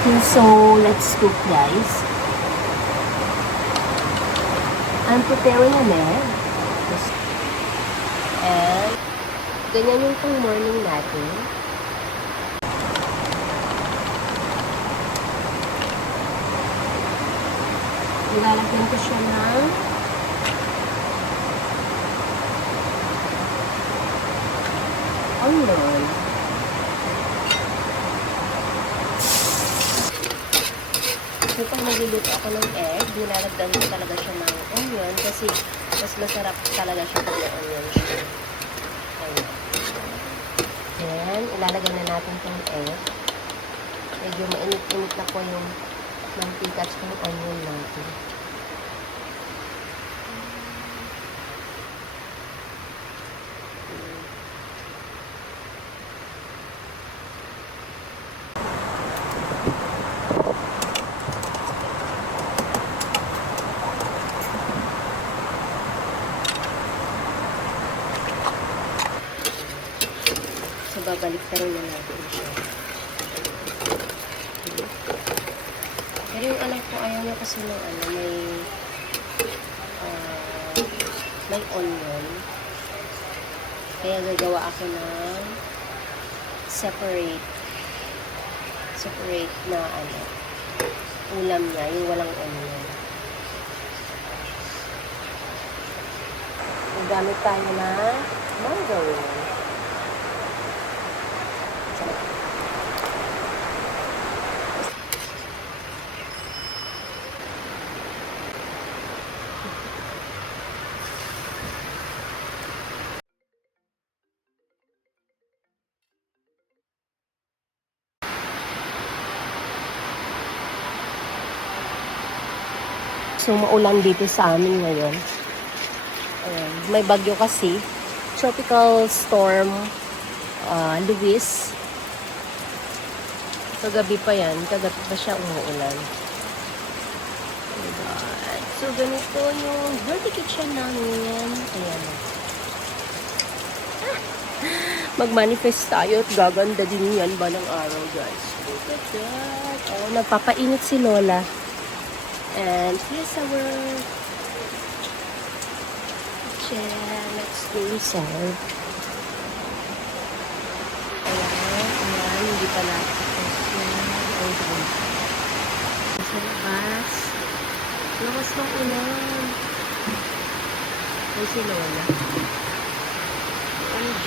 Okay, so let's cook, guys. I'm preparing an egg. And ganyan yung pang morning natin. Nilalagyan ko siya ng onion. So, pag nagluluto ako ng egg, nilalagyan ko talaga siya ng onion kasi mas masarap talaga siya pag may onion siya. Ayan. Then, ilalagay na natin itong egg. Medyo mainit-init na po yung mantika at yung onion natin. So, babalik pa rin na natin siya. Pero yung anak ko, ayaw niya kasi ng may onion. Kaya gagawa ako ng separate na ulam niya, yung walang onion. Gamit tayo na margarine. So, maulan dito sa amin ngayon. Ayan, may bagyo kasi. Tropical storm Luis. Kagabi pa yan. Kagabi pa siya umuulan. Diba? So, ganito yung dirty kitchen namin. Ayan. Mag-manifest tayo at gaganda din yan ba ng araw, guys. Look at that. Oh, nagpapainit si Lola. And here's our kitchen. Let's go inside. Ayan, hindi pa nakapos yan. Ayan. Sa labas. Lakas ng ulan. Ay, si Lola. OG.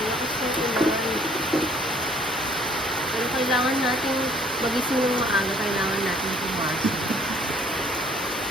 Lakas ng ulan. Pero kailangan natin magising ng maaga. Kaya